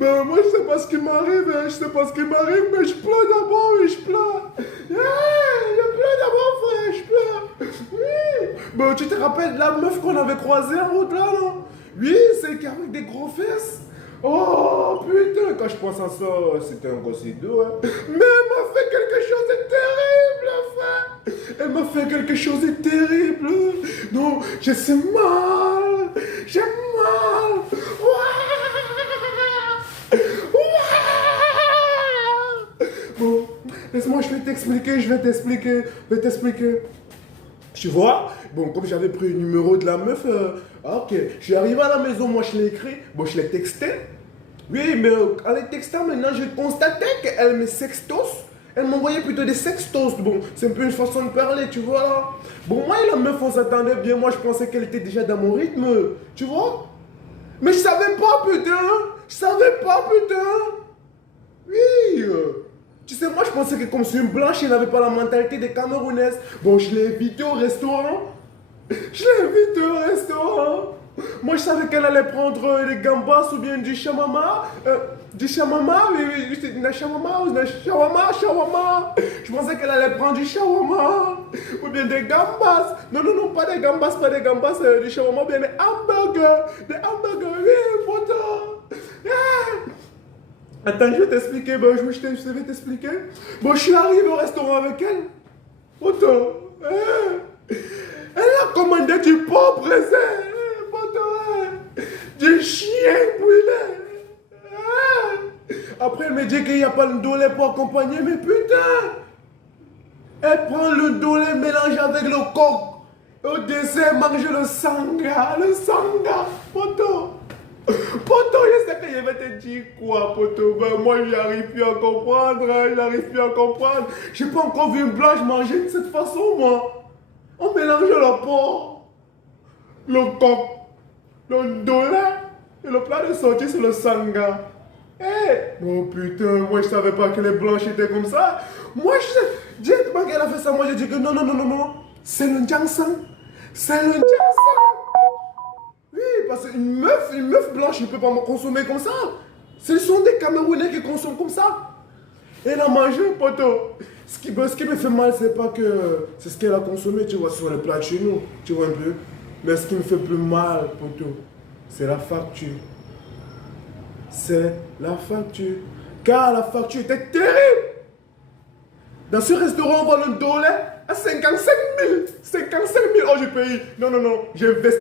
Ben, moi, je sais pas ce qui m'arrive, hein. Je sais pas ce qui m'arrive, mais je pleure d'abord, oui, je pleure. Je pleure d'abord, frère, je pleure. Oui. Ben, tu te rappelles de la meuf qu'on avait croisée en route, là, non? Oui, c'est qui avec des gros fesses. Oh, putain, quand je pense à ça, c'était un gros doux, hein. Mais elle m'a fait quelque chose de terrible, frère. Elle m'a fait quelque chose de terrible. Non, je sais mal. J'ai mal. Bon, laisse-moi, je vais t'expliquer, je vais t'expliquer. Tu vois, bon, comme j'avais pris le numéro de la meuf, ok, je suis arrivé à la maison, moi je l'ai écrit, bon, je l'ai texté. Oui, mais en les textant maintenant, je constatais qu'elle me sextos. Elle m'envoyait plutôt des sextos. Bon, c'est un peu une façon de parler, tu vois là. Bon, moi et la meuf, on s'attendait bien. Moi, je pensais qu'elle était déjà dans mon rythme, tu vois. Mais je savais pas, putain. Je savais pas, putain. Oui. Tu sais, moi, je pensais que comme c'est une blanche, elle n'avait pas la mentalité des Camerounaises. Bon, je l'ai invitée au restaurant. Je l'ai invitée au restaurant. Moi, je savais qu'elle allait prendre des gambas ou bien du chamama. Du chamama, oui, oui, c'est du chamama ou du shawarma. Je pensais qu'elle allait prendre du shawarma ou bien des gambas. Non, non, non, pas des gambas, du shawarma, bien des hamburgers. Des hamburgers, oui, photo. Attends, je vais t'expliquer. Ben, je vais t'expliquer. Bon, je suis arrivé au restaurant avec elle. Photo. Elle a commandé du porc braisé. Du chien brûlé. Après, elle me dit qu'il n'y a pas le dolé pour accompagner. Mais putain, elle prend le dolé mélangé avec le coq. Au dessert, mange le sanga. Le sanga, poto. Poto, je sais que je vais te dire quoi, poto. Ben, moi, je n'arrive plus à comprendre. Je n'arrive plus à comprendre. Je n'ai pas encore vu une blanche manger de cette façon, moi. On mélange le porc, le coq, le dolé et le plat de sortie, c'est le sanga. Oh putain, moi je savais pas que les blanches étaient comme ça. Moi je sais, directement qu'elle a fait ça, moi j'ai dit que non, non, non, non, non. C'est le Jiangsang. C'est le Jiangsang. Oui, parce qu'une meuf blanche, ne peut pas me consommer comme ça. Ce sont des Camerounais qui consomment comme ça. Elle a mangé, poteau. Ce qui me fait mal, c'est pas que c'est ce qu'elle a consommé, tu vois, sur le plat de chez nous, tu vois un peu. Mais ce qui me fait plus mal, poteau, c'est la facture. C'est la facture. Car la facture était terrible. Dans ce restaurant, on voit le dollar à 55 000. 55 000, oh j'ai payé. Non, non, non, j'ai investi.